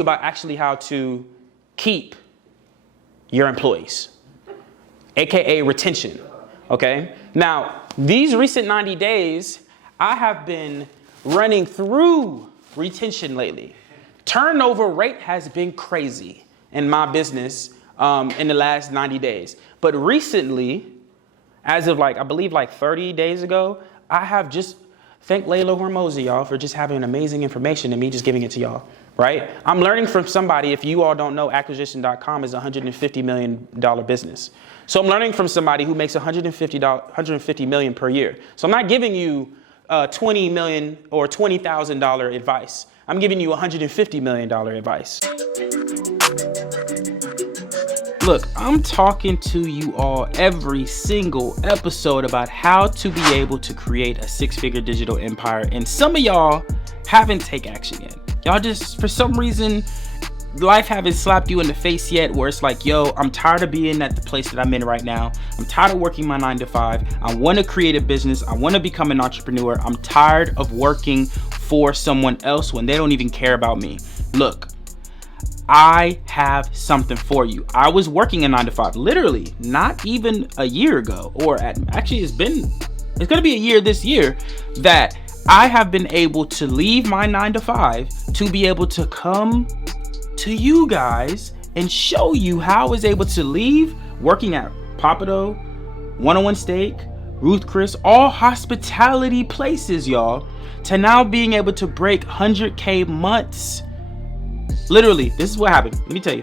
about actually how to keep your employees, AKA retention, okay? Now, these recent 90 days, I have been running through retention lately. Turnover rate has been crazy in my business in the last 90 days. But recently, as of I believe 30 days ago, I have just, thank Layla Hormozy, y'all, for just having amazing information and me just giving it to y'all, right? I'm learning from somebody. If you all don't know, acquisition.com is a $150 million business. So I'm learning from somebody who makes $150 million per year. So I'm not giving you $20 million or $20,000 advice. I'm giving you $150 million advice. Look, I'm talking to you all every single episode about how to be able to create a six-figure digital empire. And some of y'all haven't taken action yet. Y'all just, for some reason, life haven't slapped you in the face yet where it's like, yo, I'm tired of being at the place that I'm in right now. I'm tired of working my 9 to 5. I want to create a business. I want to become an entrepreneur. I'm tired of working for someone else when they don't even care about me. Look, I have something for you. I was working a 9 to 5, literally not even a year ago, actually it's going to be a year this year that I have been able to leave my 9 to 5 to be able to come to you guys and show you how I was able to leave working at Papado, 101 Steak, Ruth Chris, all hospitality places, y'all, to now being able to break 100K months. Literally, this is what happened. Let me tell you.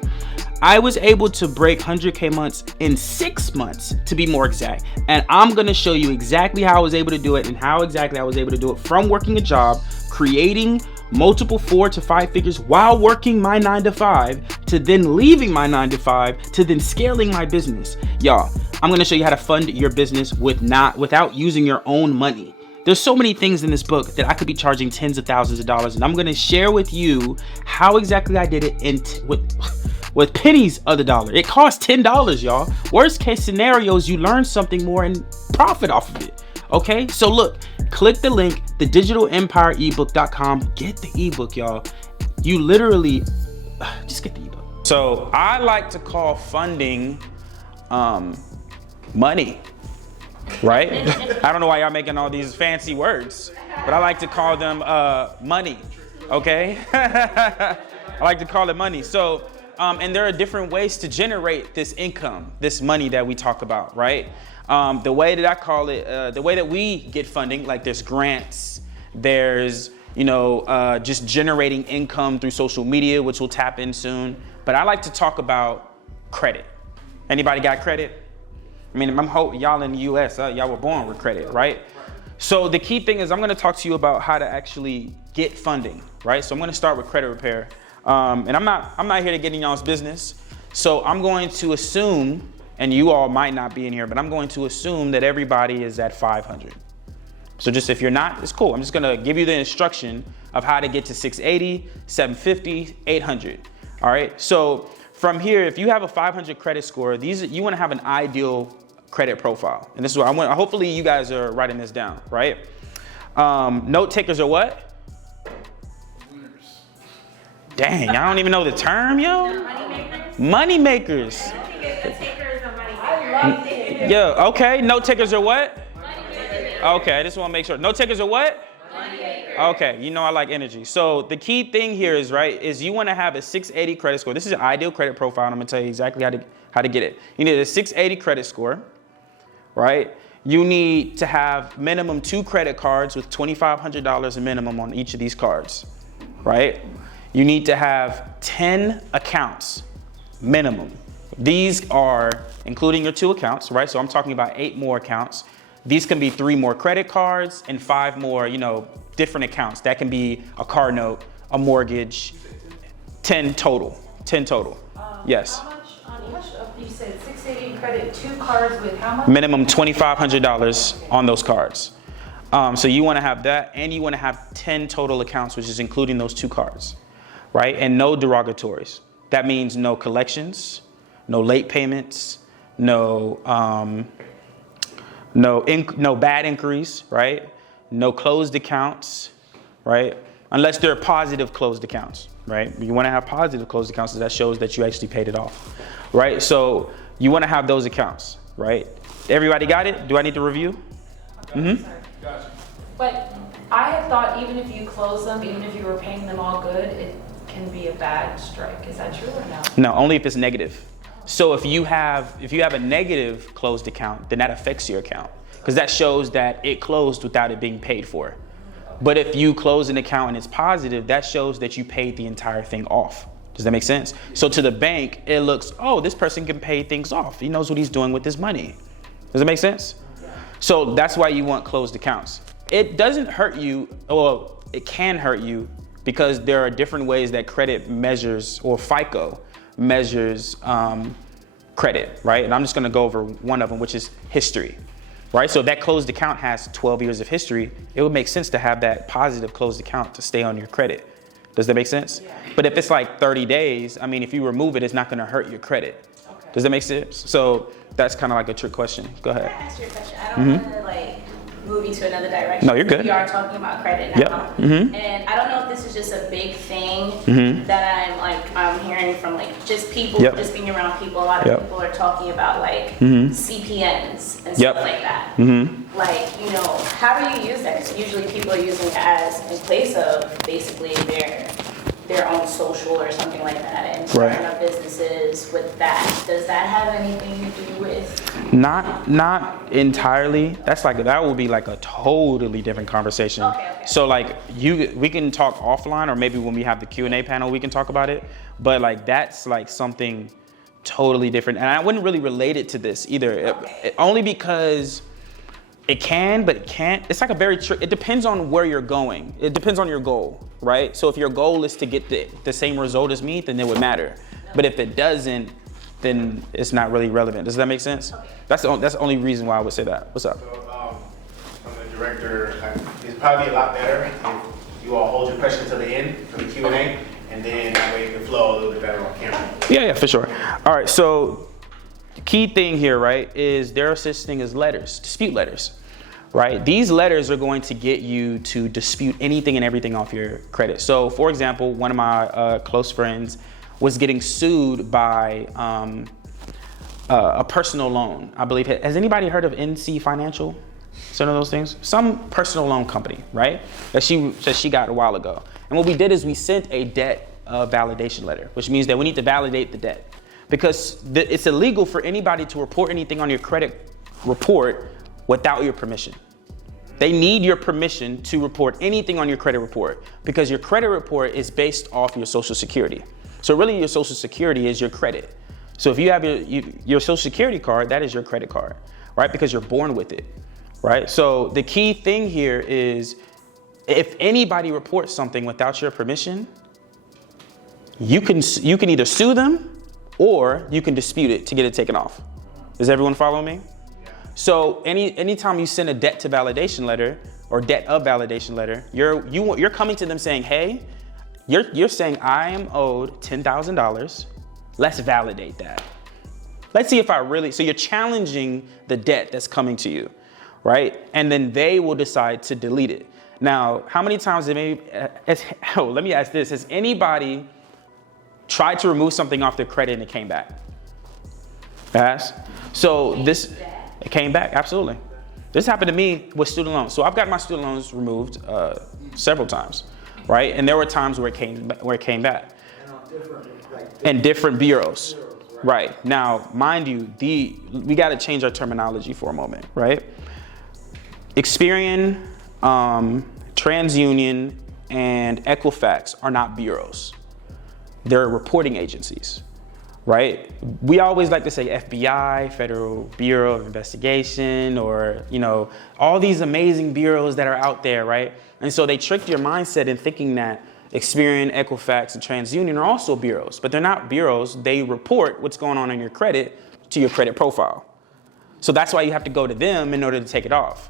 I was able to break 100K months in 6 months, to be more exact. And I'm going to show you exactly how I was able to do it and how exactly I was able to do it from working a job, creating multiple 4 to 5 figures while working my 9 to 5, to then leaving my 9 to 5, to then scaling my business. Y'all, I'm going to show you how to fund your business without using your own money. There's so many things in this book that I could be charging tens of thousands of dollars, and I'm going to share with you how exactly I did it with pennies of the dollar. It costs $10, y'all. Worst case scenarios, you learn something more and profit off of it. Okay, so look, click the link, thedigitalempire.ebook.com. Get the ebook, y'all. You literally just get the ebook. So I like to call funding money. Right? I don't know why y'all making all these fancy words, but I like to call them money, okay? I like to call it money. So, and there are different ways to generate this income, this money that we talk about, right? The way that I call it, the way that we get funding, like there's grants, there's, just generating income through social media, which we'll tap in soon. But I like to talk about credit. Anybody got credit? I mean, I'm hoping y'all in the US, y'all were born with credit, right? So the key thing is I'm going to talk to you about how to actually get funding, right? So I'm going to start with credit repair. And I'm not here to get in y'all's business. So I'm going to assume, and you all might not be in here, but I'm going to assume that everybody is at 500. So just if you're not, it's cool. I'm just going to give you the instruction of how to get to 680, 750, 800. All right. So from here, if you have a 500 credit score, you want to have an ideal credit profile. And this is what hopefully you guys are writing this down, right? Note takers are what? Winners. Dang, I don't even know the term, yo. Money makers. I think the taker is a money maker. Yeah, okay. Note takers are what? Money maker. Okay, I just want to make sure. Note takers are what? Money maker. Okay, I like energy. So the key thing here is you want to have a 680 credit score. This is an ideal credit profile, and I'm going to tell you exactly how to get it. You need a 680 credit score, right? You need to have minimum 2 credit cards with $2,500 a minimum on each of these cards, right? You need to have 10 accounts minimum. These are including your 2 accounts, right? So I'm talking about 8 more accounts. These can be 3 more credit cards and 5 more, different accounts. That can be a car note, a mortgage, 10 total. 10 total. How Yes. much on each of, you said 680 credit, 2 cards with how much? Minimum $2,500 on those cards. So you want to have that, and you want to have 10 total accounts, which is including those 2 cards, right? And no derogatories. That means no collections, no late payments, no bad inquiries, right? No closed accounts, right? Unless they're positive closed accounts, right? You want to have positive closed accounts, so that shows that you actually paid it off, right? So you want to have those accounts, right? Everybody got it? Do I need to review? Mm-hmm. Gotcha. But I had thought even if you close them, even if you were paying them all good, it can be a bad strike. Is that true or no? No, only if it's negative. So if you have a negative closed account, then that affects your account, because that shows that it closed without it being paid for. But if you close an account and it's positive, that shows that you paid the entire thing off. Does that make sense? So to the bank, it looks, oh, this person can pay things off. He knows what he's doing with his money. Does that make sense? So that's why you want closed accounts. It doesn't hurt you, well, it can hurt you, because there are different ways that credit measures, or FICO measures credit, right? And I'm just gonna go over one of them, which is history, right? So if that closed account has 12 years of history, it would make sense to have that positive closed account to stay on your credit. Does that make sense? Yeah. But if it's like 30 days, I mean, if you remove it, it's not gonna hurt your credit. Okay. Does that make sense? So that's kind of like a trick question. Go ahead. Can I ask you a question? I don't want to like move you to another direction. No, you're good. We are talking about credit now. Yep. Mm-hmm. And I don't know if this is just a big thing Mm-hmm. that I'm hearing from like just people, Yep. just being around people. A lot of Yep. people are talking about like Mm-hmm. CPNs and Yep. stuff like that. Mm-hmm. Like, you know, how do you use that? 'Cause usually people are using it as in place of basically their own social or something like that, and starting up businesses with that. Does that have anything to do with? Not entirely. That will be like a totally different conversation. Okay. So like we can talk offline, or maybe when we have the Q&A panel, we can talk about it. But like that's like something totally different, and I wouldn't really relate it to this either. Okay. Only because it can, but it can't. It's like it depends on where you're going. It depends on your goal, right? So if your goal is to get the same result as me, then it would matter. But if it doesn't, then it's not really relevant. Does that make sense? Okay. That's the only reason why I would say that. What's up? So, from the director, it's probably a lot better if you all hold your questions to the end for the Q&A, and then that way it can flow a little bit better on camera. Yeah, for sure. All right, so the key thing here, right, is there are such thing as letters, dispute letters, right? These letters are going to get you to dispute anything and everything off your credit. So, for example, one of my close friends was getting sued by a personal loan, I believe. Has anybody heard of NC Financial? Some of those things? Some personal loan company, right? That she got a while ago. And what we did is we sent a debt validation letter, which means that we need to validate the debt. Because it's illegal for anybody to report anything on your credit report without your permission. They need your permission to report anything on your credit report, because your credit report is based off your Social Security. So really your Social Security is your credit. So if you have your Social Security card, that is your credit card, right? Because you're born with it, right? So the key thing here is if anybody reports something without your permission, you can either sue them or you can dispute it to get it taken off. Does everyone follow me? So anytime you send a debt to validation letter or debt of validation letter, you're coming to them saying, hey, you're saying I am owed $10,000. Let's validate that. Let's see if so you're challenging the debt that's coming to you, right? And then they will decide to delete it. Now, how many times let me ask this. Has anybody tried to remove something off their credit and it came back? Yes. So it came back, absolutely. This happened to me with student loans. So I've got my student loans removed several times, right? And there were times where it came back. And different bureaus. Right. Now, mind you, we got to change our terminology for a moment, right? Experian, TransUnion, and Equifax are not bureaus. They're reporting agencies, right? We always like to say FBI, Federal Bureau of Investigation, or, all these amazing bureaus that are out there, right? And so they tricked your mindset in thinking that Experian, Equifax, and TransUnion are also bureaus, but they're not bureaus. They report what's going on in your credit to your credit profile. So that's why you have to go to them in order to take it off.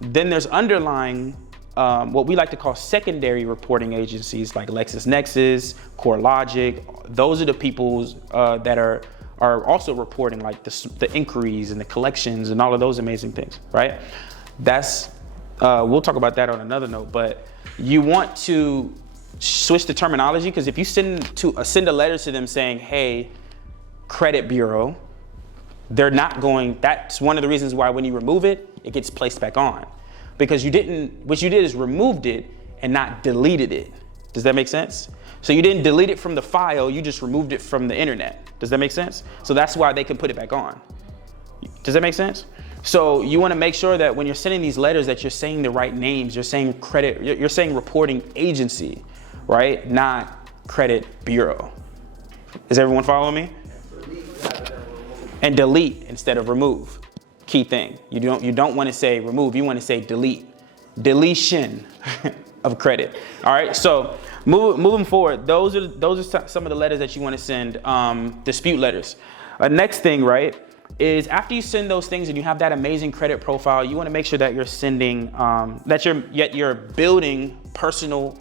Then there's underlying, what we like to call secondary reporting agencies like LexisNexis, CoreLogic. Those are the people that are also reporting like the inquiries and the collections and all of those amazing things, right? We'll talk about that on another note, but you want to switch the terminology, because if you send a letter to them saying, hey, credit bureau, they're not going, that's one of the reasons why when you remove it, it gets placed back on. Because what you did is removed it and not deleted it. Does that make sense? So you didn't delete it from the file, you just removed it from the internet. Does that make sense? So that's why they can put it back on. Does that make sense? So you want to make sure that when you're sending these letters that you're saying the right names, you're saying you're saying reporting agency, right? Not credit bureau. Is everyone following me? And delete instead of remove. Key thing. You don't want to say remove, you want to say delete. Deletion of credit. All right. So moving forward, those are some of the letters that you want to send, dispute letters. Next thing, right, is after you send those things and you have that amazing credit profile, you want to make sure that you're sending, that you're building personal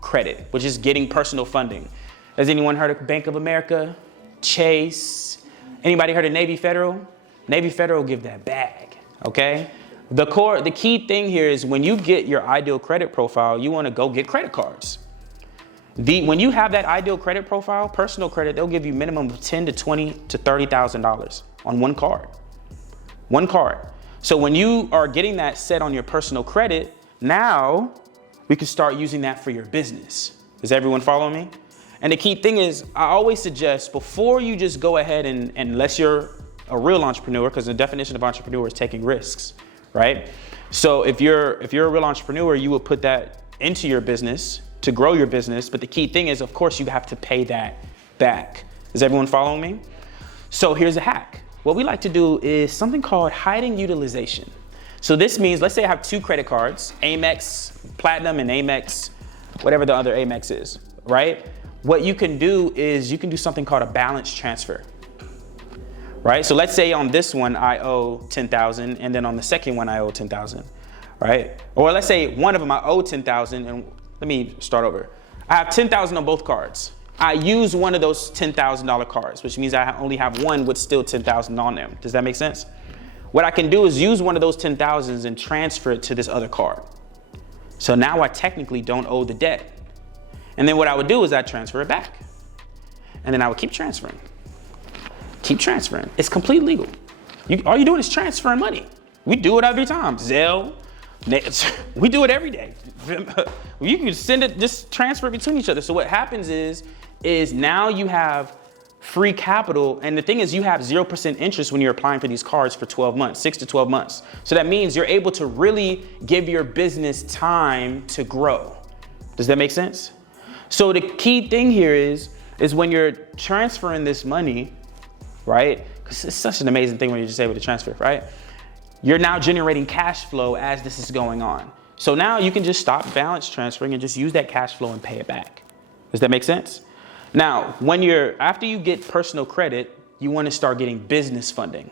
credit, which is getting personal funding. Has anyone heard of Bank of America, Chase? Anybody heard of Navy Federal? Navy Federal give that bag, okay? The key thing here is when you get your ideal credit profile, you want to go get credit cards. When you have that ideal credit profile, personal credit, they'll give you minimum of $10,000 to $20,000 to $30,000 on one card. One card. So when you are getting that set on your personal credit, now we can start using that for your business. Is everyone following me? And the key thing is, I always suggest before you just go ahead and unless you're a real entrepreneur, because the definition of entrepreneur is taking risks, right? So if you're a real entrepreneur, you will put that into your business to grow your business. But the key thing is, of course, you have to pay that back. Is everyone following me? So here's a hack. What we like to do is something called hiding utilization. So this means, let's say I have two credit cards, Amex Platinum and Amex, whatever the other Amex is, right? What you can do is you can do something called a balance transfer, right? So let's say on this one I owe 10,000 and then on the second one I owe 10,000, right? Or let's say one of them I owe 10,000 and let me start over. I have 10,000 on both cards. I use one of those $10,000 cards, which means I only have one with still 10,000 on them. Does that make sense? What I can do is use one of those 10,000s and transfer it to this other card. So now I technically don't owe the debt. And then what I would do is I'd transfer it back. And then I would keep transferring. Keep transferring. It's completely legal. All you're doing is transferring money. We do it every time. Zelle, we do it every day. You can send it, just transfer it between each other. So what happens is now you have free capital. And the thing is, you have 0% interest when you're applying for these cards for 12 months, 6 to 12 months. So that means you're able to really give your business time to grow. Does that make sense? So the key thing here is when you're transferring this money, right? Because it's such an amazing thing when you're just able to transfer, right? You're now generating cash flow as this is going on. So now you can just stop balance transferring and just use that cash flow and pay it back. Does that make sense? Now, after you get personal credit, you want to start getting business funding.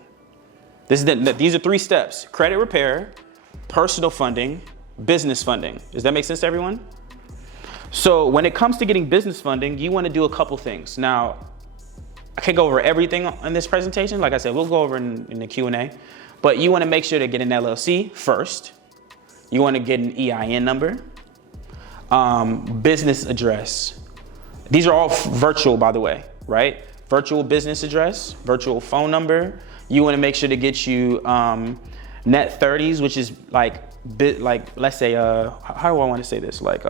These are 3 steps: credit repair, personal funding, business funding. Does that make sense to everyone? So when it comes to getting business funding, you want to do a couple things. Now, I can't go over everything in this presentation. Like I said, we'll go over in the Q&A. But you want to make sure to get an LLC first. You want to get an EIN number, business address. These are all virtual, by the way, right? Virtual business address, virtual phone number. You want to make sure to get you net 30s, which is like let's say, how do I want to say this? Like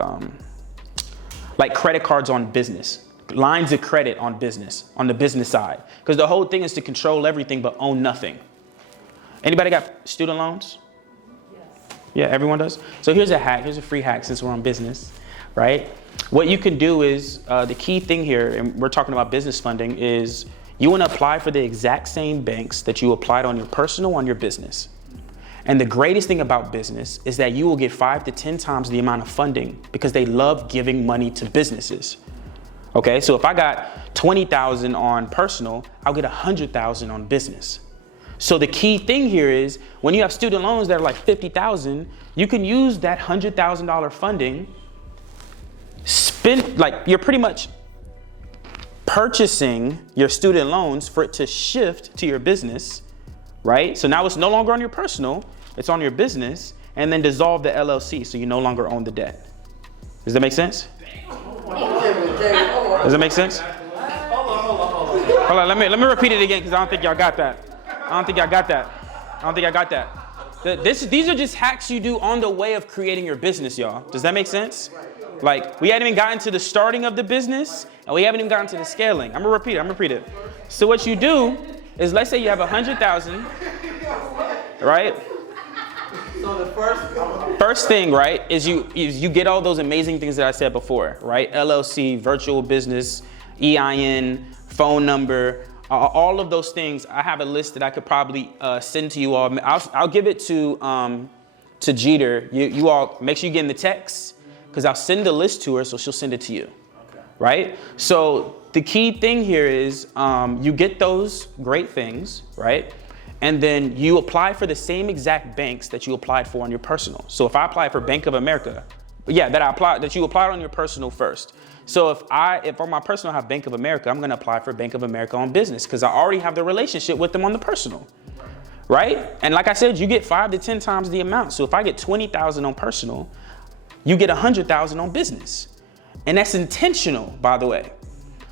credit cards on business, lines of credit on business, on the business side. Because the whole thing is to control everything but own nothing. Anybody got student loans? Yes. Yeah, everyone does. So here's a hack. Here's a free hack since we're on business, right? What you can do is, the key thing here, and we're talking about business funding, is you want to apply for the exact same banks that you applied on your personal, on your business. And the greatest thing about business is that you will get 5 to 10 times the amount of funding because they love giving money to businesses. Okay, so if I got 20,000 on personal, I'll get 100,000 on business. So the key thing here is when you have student loans that are like 50,000, you can use that $100,000 funding, you're pretty much purchasing your student loans for it to shift to your business, right? So now it's no longer on your personal, it's on your business, and then dissolve the LLC so you no longer own the debt. Does that make sense? Does that make sense? Hold on, let me repeat it again because I don't think y'all got that. These are just hacks you do on the way of creating your business, y'all. Does that make sense? Like, we hadn't even gotten to the starting of the business, and we haven't even gotten to the scaling. I'm gonna repeat it. So what you do is, let's say you have 100,000, right? So the first thing, right, is you get all those amazing things that I said before, right? LLC, virtual business, EIN, phone number, all of those things. I have a list that I could probably send to you all. I'll give it to Jeter. You all make sure you get in the text, because I'll send the list to her, so she'll send it to you, right? So the key thing here is you get those great things, right? And then you apply for the same exact banks that you applied for on your personal. So if I apply for Bank of America, that you applied on your personal first. So if on my personal I have Bank of America, I'm gonna apply for Bank of America on business because I already have the relationship with them on the personal, right? And like I said, you get 5 to 10 times the amount. So if I get 20,000 on personal, you get 100,000 on business. And that's intentional, by the way.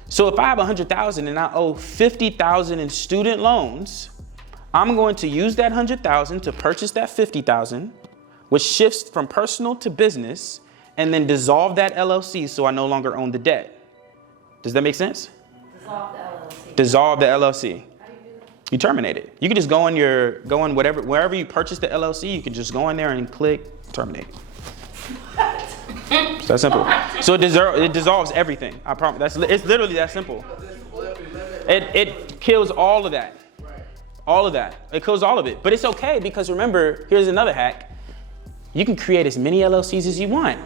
So if I have 100,000 and I owe 50,000 in student loans, I'm going to use that 100,000 to purchase that 50,000, which shifts from personal to business, and then dissolve that LLC so I no longer own the debt. Does that make sense? Dissolve the LLC. How do you do that? You terminate it. You can just go in wherever you purchase the LLC, you can just go in there and click terminate. It's that simple. So it dissolves everything. I promise. It's literally that simple. It kills all of that. All of that. It kills all of it. But it's okay because remember, here's another hack. You can create as many LLCs as you want.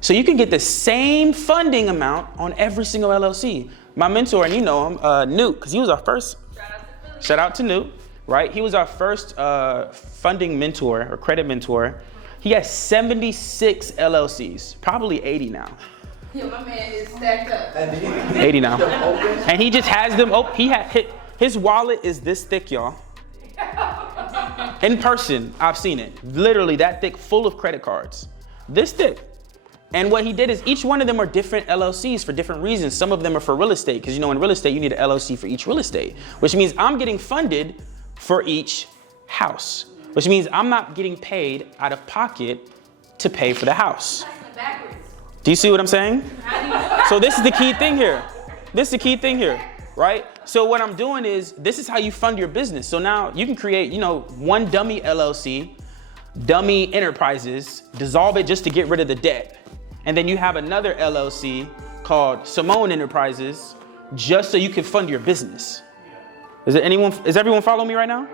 So you can get the same funding amount on every single LLC. My mentor, and you know him, Newt, because he was our first. Shout out to Newt, right? He was our first funding mentor or credit mentor. He has 76 LLCs, probably 80 now. Yeah, my man is stacked up. 80 now. And he just has them open. His wallet is this thick, y'all. In person, I've seen it. Literally that thick, full of credit cards. This thick. And what he did is each one of them are different LLCs for different reasons. Some of them are for real estate, because you know in real estate, you need an LLC for each real estate, which means I'm getting funded for each house, which means I'm not getting paid out of pocket to pay for the house. Do you see what I'm saying? So this is the key thing here. Right? So what I'm doing is, this is how you fund your business. So now you can create, one dummy LLC, dummy enterprises, dissolve it just to get rid of the debt. And then you have another LLC called Simone Enterprises, just so you can fund your business. Is everyone following me right now?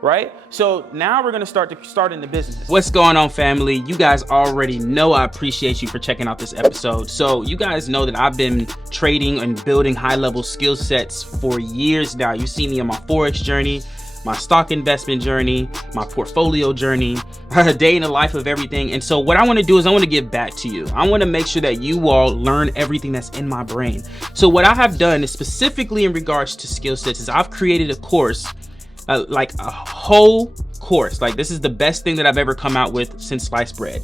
Right? So now we're going to start in the business. What's going on, family? You guys already know I appreciate you for checking out this episode. So you guys know that I've been trading and building high-level skill sets for years now. You see me on my Forex journey, my stock investment journey, my portfolio journey, a day in the life of everything. And so what I want to do is I want to give back to you. I want to make sure that you all learn everything that's in my brain. So what I have done is, specifically in regards to skill sets, is I've created a course, like a whole course. Like, this is the best thing that I've ever come out with since sliced bread.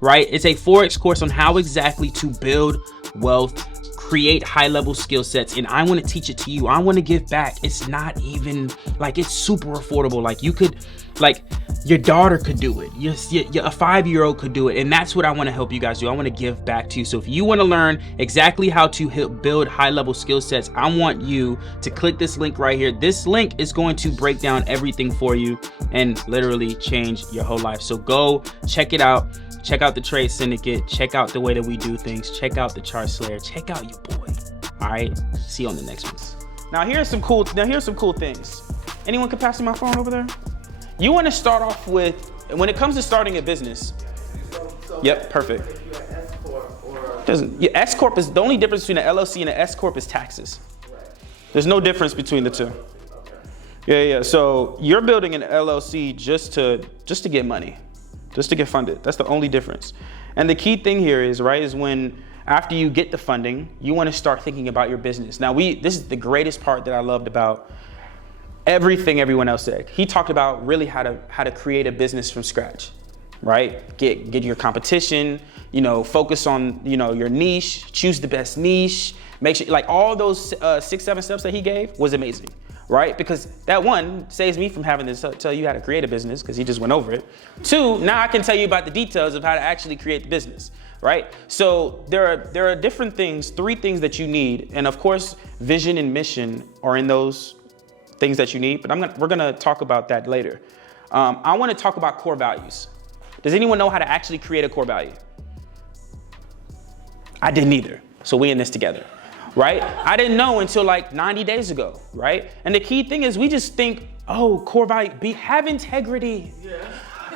Right? It's a Forex course on how exactly to build wealth, create high-level skill sets, and I want to teach it to you. I want to give back. It's not even like, it's super affordable. Like, you could, like, your daughter could do it. A 5-year-old could do it. And that's what I want to help you guys do. I want to give back to you. So if you want to learn exactly how to build high-level skill sets, I want you to click this link right here. This link is going to break down everything for you and literally change your whole life. So go check it out. Check out the Trade Syndicate. Check out the way that we do things. Check out the Chart Slayer. Check out your boy. All right. See you on the next ones. Now here's some cool things. Anyone can pass me my phone over there? You want to start off with, when it comes to starting a business. Yep, perfect. If you're an S corp or S corp is the only difference between an LLC and an S corp is taxes. right. There's no difference between the two. Yeah. So you're building an LLC just to get money, just to get funded. That's the only difference. And the key thing here is, right, is when after you get the funding, you want to start thinking about your business. Now this is the greatest part that I loved about everything everyone else said. He talked about really how to create a business from scratch. right? Get your competition, focus on, your niche, choose the best niche, make sure, like all those 6-7 steps that he gave was amazing, right? Because that one saves me from having to tell you how to create a business because he just went over it. 2, now I can tell you about the details of how to actually create the business, right? So there are different things, 3 things that you need. And of course, vision and mission are in those things that you need, but we're gonna talk about that later. I wanna talk about core values. Does anyone know how to actually create a core value? I didn't either, so we in this together, right? I didn't know until like 90 days ago, right? And the key thing is we just think, oh, core value, have integrity,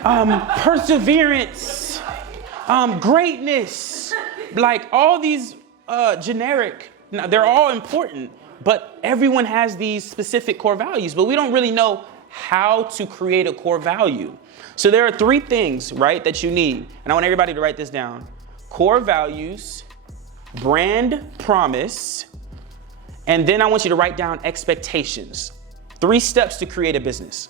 perseverance, greatness, like all these generic, now they're all important, but everyone has these specific core values, but we don't really know how to create a core value. So there are 3 things, right, that you need. And I want everybody to write this down. Core values, brand promise, and then I want you to write down expectations. 3 steps to create a business.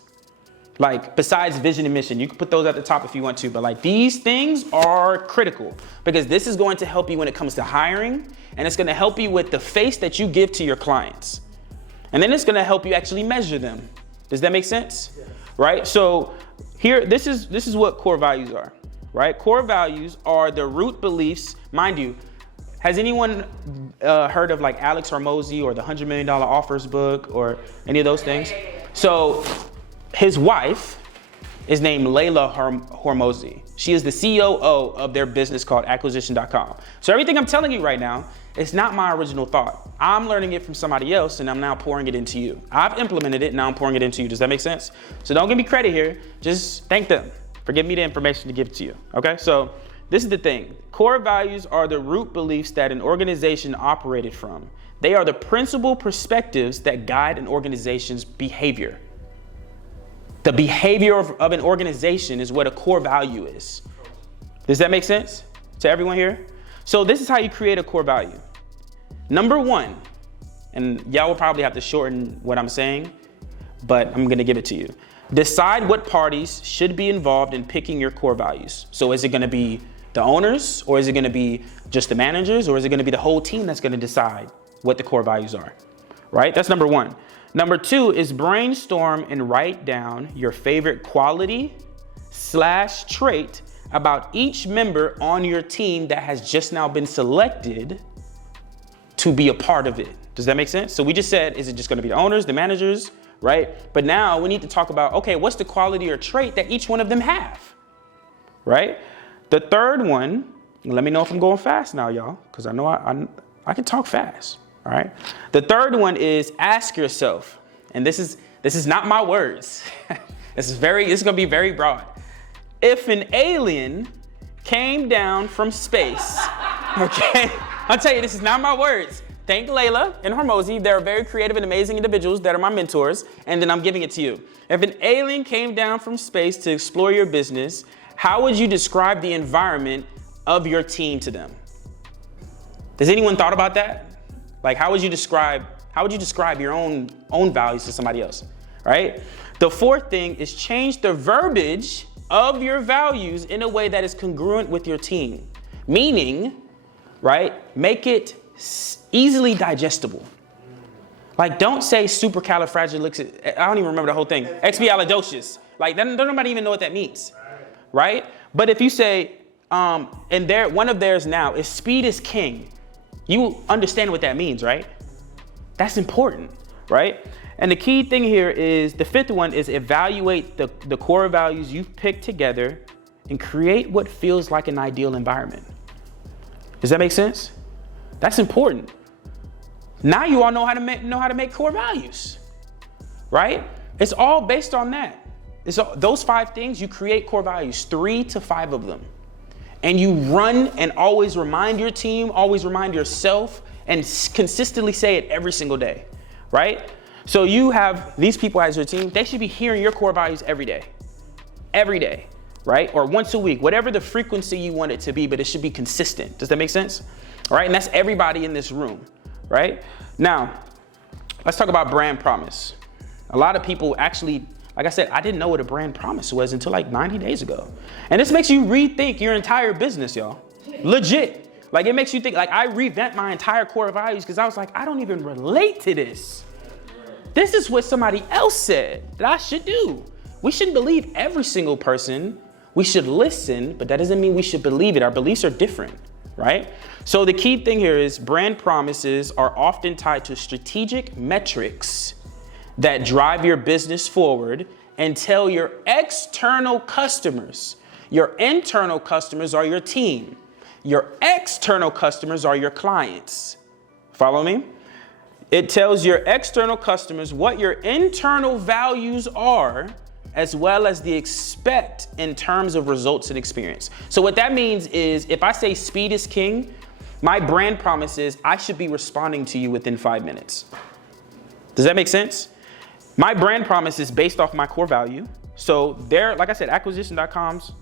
Like besides vision and mission, you can put those at the top if you want to, but like these things are critical because this is going to help you when it comes to hiring, and it's going to help you with the face that you give to your clients. And then it's going to help you actually measure them. Does that make sense? Yeah. Right? So here, this is what core values are, right? Core values are the root beliefs. Mind you, has anyone heard of like Alex Hormozy or the $100 Million Offers book or any of those things? So his wife is named Layla Hormozy. She is the COO of their business called acquisition.com. So everything I'm telling you right now, it's not my original thought. I'm learning it from somebody else and I'm now pouring it into you. I've implemented it, now I'm pouring it into you. Does that make sense? So don't give me credit here, just thank them for giving me the information to give it to you, okay? So this is the thing. Core values are the root beliefs that an organization operated from. They are the principal perspectives that guide an organization's behavior. The behavior of an organization is what a core value is. Does that make sense to everyone here? So this is how you create a core value. Number 1, and y'all will probably have to shorten what I'm saying, but I'm gonna give it to you. Decide what parties should be involved in picking your core values. So is it gonna be the owners, or is it gonna be just the managers, or is it gonna be the whole team that's gonna decide what the core values are, right? That's number 1. Number 2 is brainstorm and write down your favorite quality/trait about each member on your team that has just now been selected to be a part of it. Does that make sense? So we just said, is it just gonna be the owners, the managers, right? But now we need to talk about, okay, what's the quality or trait that each one of them have, right? The third one, let me know if I'm going fast now, y'all, because I know I can talk fast, all right? The third one is ask yourself, and this is not my words. This is gonna be very broad. If an alien came down from space, okay? I'll tell you, this is not my words. Thank Layla and Hormozy. They're very creative and amazing individuals that are my mentors, and then I'm giving it to you. If an alien came down from space to explore your business, how would you describe the environment of your team to them? Has anyone thought about that? Like, how would you describe your own values to somebody else, right? The fourth thing is change the verbiage of your values in a way that is congruent with your team. Meaning, right, make it easily digestible. Like, don't say supercalifragilistic, I don't even remember the whole thing, expialidocious. Like, don't nobody even know what that means, right? But if you say, and one of theirs now is speed is king, you understand what that means, right? That's important, right? And the key thing here is, the fifth one is evaluate the core values you've picked together and create what feels like an ideal environment. Does that make sense? That's important. Now you all know how to make core values, right? It's all based on that. Those 5 things, you create core values, 3 to 5 of them. And you run and always remind your team, always remind yourself, and consistently say it every single day, right? So you have these people as your team, they should be hearing your core values every day, right? Or once a week, whatever the frequency you want it to be, but it should be consistent. Does that make sense? All right, and that's everybody in this room, right? Now, let's talk about brand promise. A lot of people actually, Like I said, I didn't know what a brand promise was until like 90 days ago. And this makes you rethink your entire business, y'all. Legit. Like it makes you think, like I revamped my entire core values because I was like, I don't even relate to this. This is what somebody else said that I should do. We shouldn't believe every single person. We should listen, but that doesn't mean we should believe it. Our beliefs are different, right? So the key thing here is brand promises are often tied to strategic metrics that drive your business forward and tell your external customers. Your internal customers are your team. Your external customers are your clients. Follow me? It tells your external customers what your internal values are, as well as the expect in terms of results and experience. So what that means is if I say speed is king, my brand promise is I should be responding to you within 5 minutes. Does that make sense? My brand promise is based off my core value. So there, like I said, acquisition.com's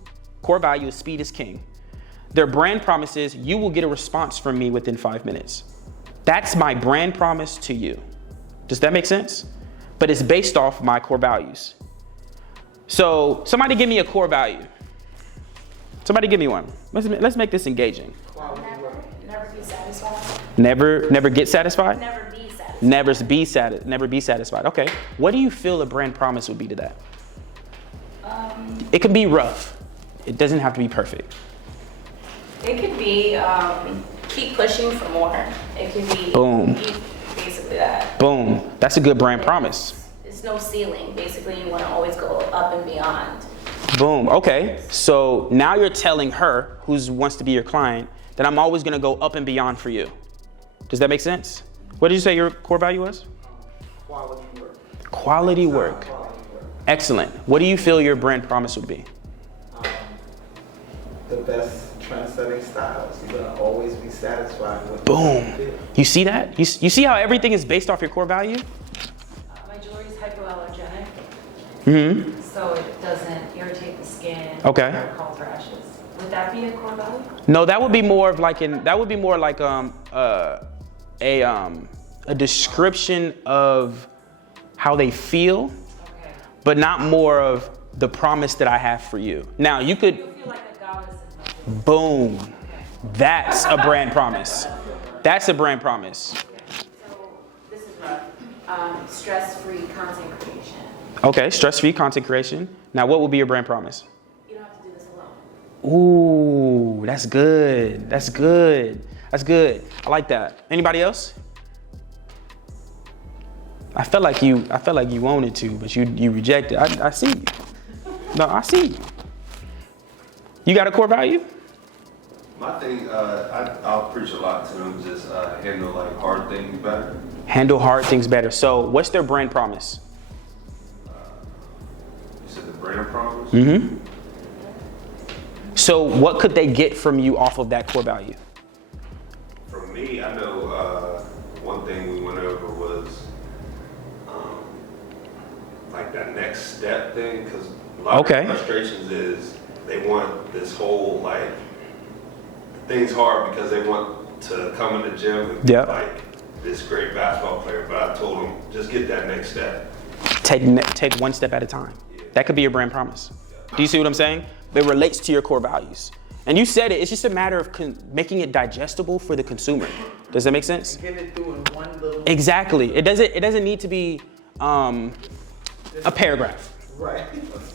core value is speed is king. Their brand promise is you will get a response from me within 5 minutes. That's my brand promise to you. Does that make sense? But it's based off my core values. So somebody give me a core value. Somebody give me one. Let's make this engaging. Never be satisfied. Never get satisfied? Never be satisfied. Never be satisfied. Okay. What do you feel a brand promise would be to that? It can be rough. It doesn't have to be perfect. It could be keep pushing for more. It could be Boom. basically that. Boom. That's a good brand promise. It's no ceiling. Basically, you want to always go up and beyond. Boom. Okay. So now you're telling her, who wants to be your client, that I'm always going to go up and beyond for you. Does that make sense? What did you say your core value was? Quality work. Quality work. Excellent. What do you feel your brand promise would be? The best trend-setting styles. You're gonna always be satisfied with. Boom. You see that? You see how everything is based off your core value? My jewelry is hypoallergenic, Mm-hmm. so it doesn't irritate the skin. Okay. Or cause rashes. Would that be a core value? No, that would be more of like a description of how they feel, Okay. but not more of the promise that I have for you. Now you could, You feel like a goddess in my business. boom, Okay. that's a brand promise. That's a brand promise. So this is rough. Stress-free content creation. Okay, stress-free content creation. Now what would be your brand promise? You don't have to do this alone. Ooh, that's good. That's good. That's good. I like that. Anybody else? I felt like you wanted to, but you rejected. I see you. No, I see you. You got a core value? My thing, I'll preach a lot to them, just handle like hard things better. Handle hard things better. So what's their brand promise? You said the brand promise? Mm-hmm. So what could they get from you off of that core value? For me, I know one thing we went over was like that next step thing, because a lot Okay. of frustrations is they want this whole like things hard because they want to come in the gym and Yep. be like this great basketball player. But I told them just get that next step. Take one step at a time. That could be your brand promise. Do you see what I'm saying? It relates to your core values. And you said it, it's just a matter of making it digestible for the consumer. Does that make sense? Get it through in one little. Exactly. It doesn't need to be a paragraph. Right.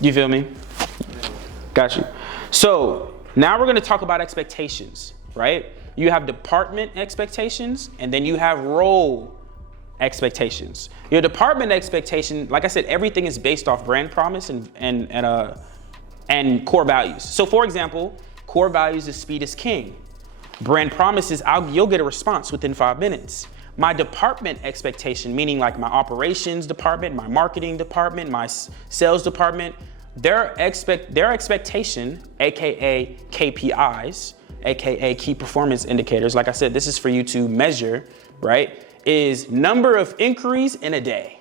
You feel me? Got you. So now we're gonna talk about expectations, right? You have department expectations and then you have role expectations. Your department expectation, like I said, everything is based off brand promise and core values. So for example, core values is speed is king. Brand promise is you'll get a response within 5 minutes. My department expectation, meaning like my operations department, my marketing department, my sales department, their expectation, AKA KPIs, AKA key performance indicators, like I said, this is for you to measure, right, is number of inquiries in a day.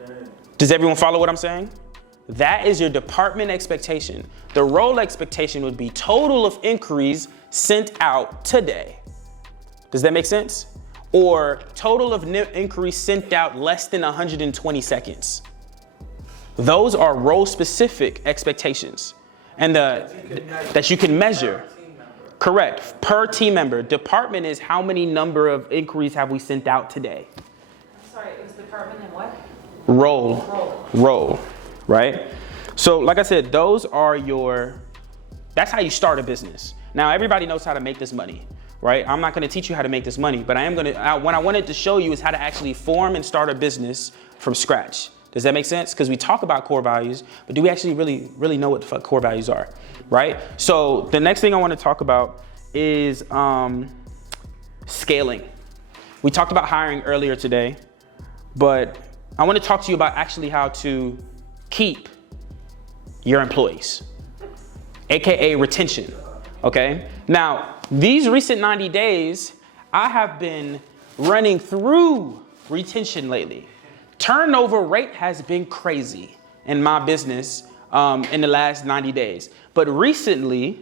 Okay. Does everyone follow what I'm saying? That is your department expectation. The role expectation would be total of inquiries sent out today. Does that make sense? Or total of inquiries sent out less than 120 seconds. Those are role-specific expectations and that you can measure. Correct. Per team member. Department is how many number of inquiries have we sent out today? I'm sorry, it was department and what? Role. Right? So like I said, that's how you start a business. Now everybody knows how to make this money, right? I'm not going to teach you how to make this money, but what I wanted to show you is how to actually form and start a business from scratch. Does that make sense? Because we talk about core values, but do we actually really know what the fuck core values are, right? So the next thing I want to talk about is scaling. We talked about hiring earlier today, but I want to talk to you about actually how to keep your employees, AKA retention, okay? Now, these recent 90 days, I have been running through retention lately. Turnover rate has been crazy in my business in the last 90 days. But recently,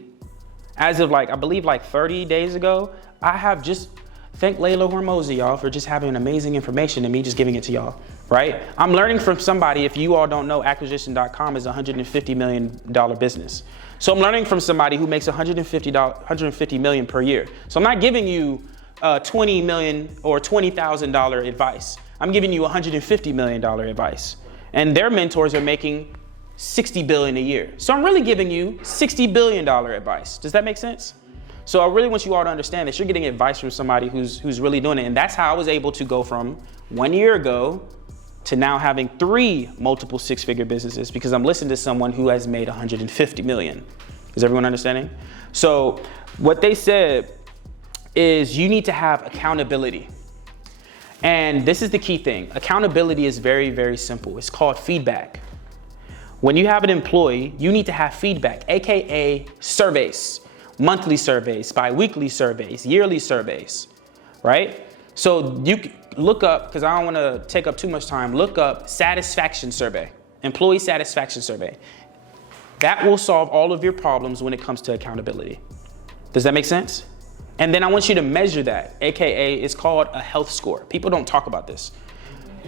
as of I believe 30 days ago, I have just thank Layla Hormozy, y'all, for just having amazing information and me just giving it to y'all, right? I'm learning from somebody. If you all don't know, acquisition.com is a $150 million business. So I'm learning from somebody who makes $150 million per year. So I'm not giving you $20 million or $20,000 advice. I'm giving you $150 million advice. And their mentors are making $60 billion a year. So I'm really giving you $60 billion advice. Does that make sense? So I really want you all to understand that you're getting advice from somebody who's really doing it. And that's how I was able to go from 1 year ago to now having 3 multiple 6-figure businesses, because I'm listening to someone who has made $150 million. Is everyone understanding? So what they said is you need to have accountability. And this is the key thing. Accountability is very, very simple. It's called feedback. When you have an employee, you need to have feedback, AKA surveys, monthly surveys, bi-weekly surveys, yearly surveys, right? So you look up, because I don't want to take up too much time, look up satisfaction survey, employee satisfaction survey. That will solve all of your problems when it comes to accountability. Does that make sense? And then I want you to measure that, AKA it's called a health score. People don't talk about this.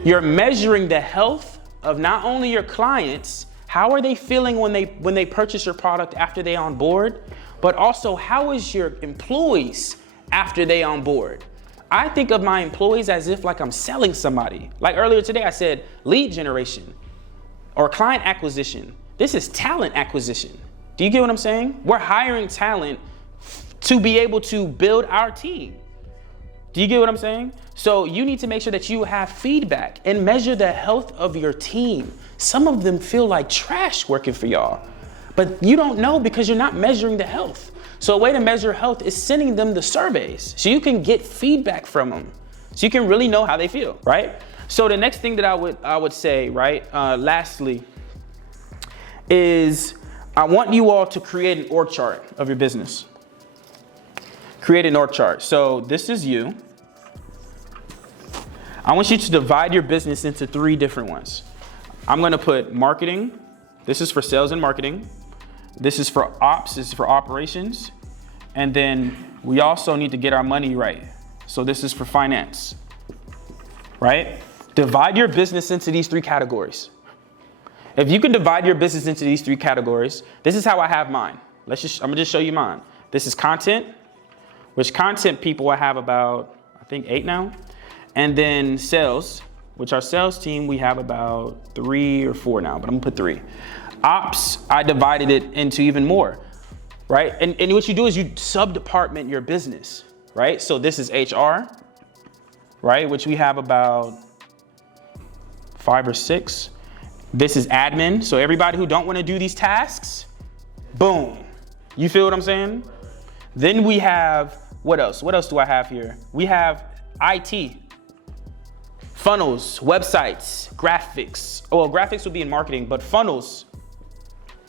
You're measuring the health of not only your clients, how are they feeling when they purchase your product after they on board, but also how is your employees after they on board. I think of my employees as if I'm selling somebody. Like earlier today, I said lead generation or client acquisition. This is talent acquisition. Do you get what I'm saying? We're hiring talent to be able to build our team. Do you get what I'm saying? So you need to make sure that you have feedback and measure the health of your team. Some of them feel like trash working for y'all, but you don't know because you're not measuring the health. So a way to measure health is sending them the surveys so you can get feedback from them, so you can really know how they feel, right? So the next thing that I would say, right, lastly, is I want you all to create an org chart of your business. Create an org chart. So this is you. I want you to divide your business into 3 different ones. I'm going to put marketing. This is for sales and marketing. This is for ops. This is for operations. And then we also need to get our money right. So this is for finance, right? Divide your business into these 3 categories. If you can divide your business into these 3 categories, this is how I have mine. I'm gonna just show you mine. This is content, which content people I have about, I think 8 now. And then sales, which our sales team, we have about 3 or 4 now, but I'm gonna put 3. Ops, I divided it into even more, right? And what you do is you sub-department your business, right? So this is HR, right? Which we have about 5 or 6. This is admin. So everybody who don't want to do these tasks, boom. You feel what I'm saying? Then we have, what else? What else do I have here? We have IT, funnels, websites, graphics. Oh, well, graphics would be in marketing, but funnels,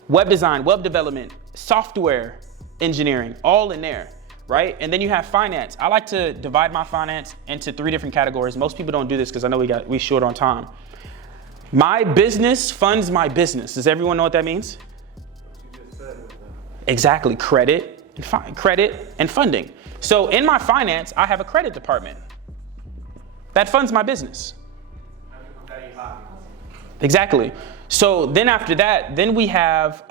web design, web development, software engineering, all in there, right? And then you have finance. I like to divide my finance into 3 different categories. Most people don't do this because I know we short on time. My business funds my business. Does everyone know what that means? Exactly, credit and funding. So in my finance, I have a credit department that funds my business. Exactly. So then after that, then we have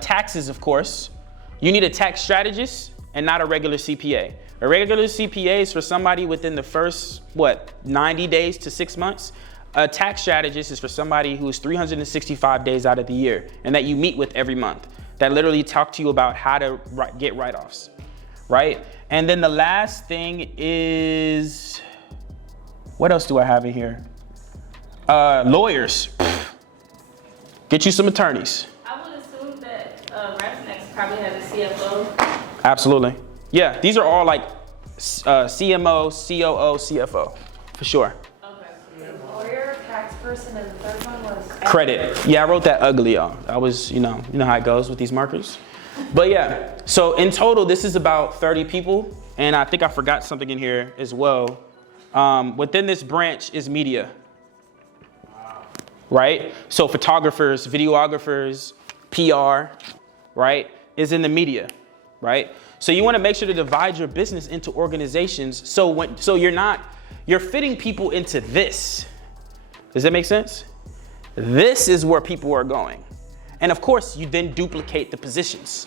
taxes, of course. You need a tax strategist and not a regular CPA. A regular CPA is for somebody within the first, 90 days to 6 months. A tax strategist is for somebody who's 365 days out of the year and that you meet with every month, that literally talk to you about how to get write-offs, right? And then the last thing is, what else do I have in here? Lawyers. Get you some attorneys. I would assume that Reps probably has a CFO. Absolutely. Yeah, these are all like CMO, COO, CFO, for sure. Lawyer, tax person, and the third one was Credit. Yeah, I wrote that ugly, y'all. I was, you know how it goes with these markers. But yeah, so in total, this is about 30 people. And I think I forgot something in here as well. Within this branch is media, right? So photographers, videographers, PR, right, is in the media, right? So you want to make sure to divide your business into organizations. So you're fitting people into this. Does that make sense? This is where people are going. And of course, you then duplicate the positions.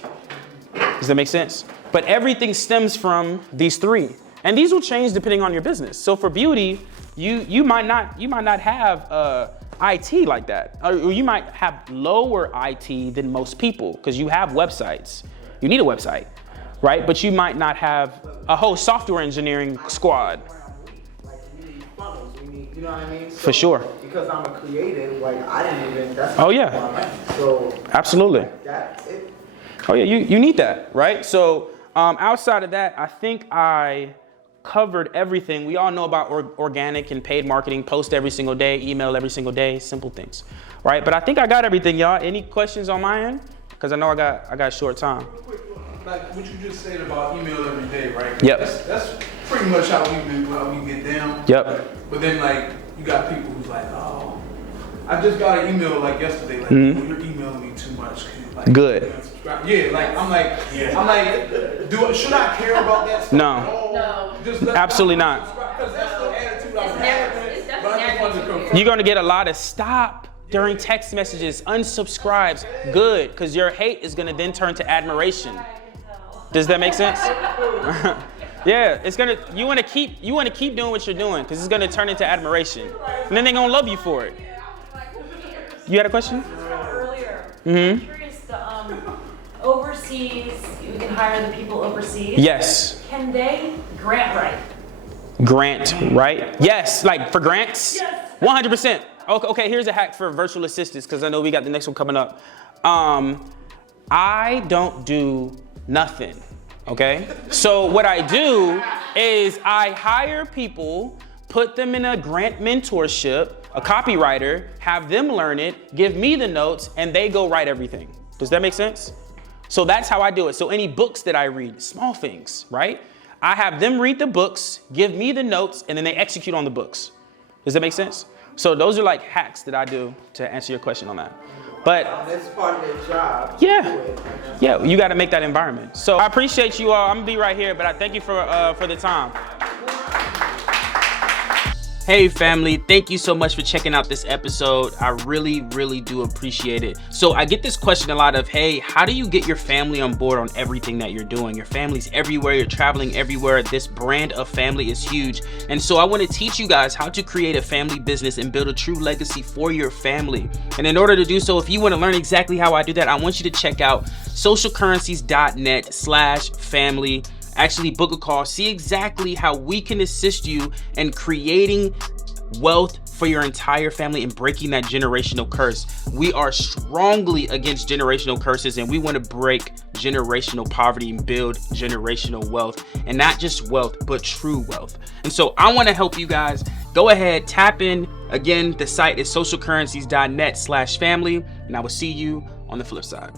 Does that make sense? But everything stems from these three. And these will change depending on your business. So for beauty, you might not have IT like that. Or you might have lower IT than most people because you have websites. You need a website, right? But you might not have a whole software engineering squad. You know what I mean? So, For sure. Because I'm a creative, like I didn't even. That's Oh yeah. So Absolutely. that's it. Oh yeah, you need that, right? So outside of that, I think I covered everything. We all know about organic and paid marketing, post every single day, email every single day, simple things, right? But I think I got everything, y'all. Any questions on my end? Because I know I got short time. Real quick, like what you just said about email every day, right? Yep. That's pretty much how we get down. Yep. But then like you got people who's like, oh, I just got an email like yesterday, like Mhm. oh, you're emailing me too much. Like, Good. Yeah, like I'm like, should I care about that stuff? No. At all? No. Just let Absolutely me not. Because that's the attitude I was It's never- having. it's But I definitely just wanted to never- confirm. You're gonna get a lot of stop during text messages, unsubscribes. Good, because your hate is gonna then turn to admiration. Does that make sense? Yeah, it's gonna. You want to keep doing what you're doing because it's gonna turn into admiration, and then they're gonna love you for it. You had a question? earlier. Mhm. I'm curious, the overseas, you can hire the people overseas. Yes. Can they grant write? Grant, right? Yes, like for grants? Yes. 100%. Okay, here's a hack for virtual assistants because I know we got the next one coming up. I don't do nothing, okay? So what I do is I hire people, put them in a grant mentorship, a copywriter, have them learn it, give me the notes, and they go write everything. Does that make sense? So that's how I do it. So any books that I read, small things, right? I have them read the books, give me the notes, and then they execute on the books. Does that make sense? So those are like hacks that I do to answer your question on that. But That's part of their job. yeah, you got to make that environment. So I appreciate you all. I'm gonna be right here, but I thank you for the time. Hey family, thank you so much for checking out this episode. I really, really do appreciate it. So I get this question a lot of, hey, how do you get your family on board on everything that you're doing? Your family's everywhere, you're traveling everywhere. This brand of family is huge. And so I want to teach you guys how to create a family business and build a true legacy for your family. And in order to do so, if you want to learn exactly how I do that, I want you to check out socialcurrencies.net/family. Actually book a call, see exactly how we can assist you in creating wealth for your entire family and breaking that generational curse. We are strongly against generational curses and we want to break generational poverty and build generational wealth, and not just wealth, but true wealth. And so I want to help you guys. Go ahead, tap in. Again, the site is socialcurrencies.net/family, and I will see you on the flip side.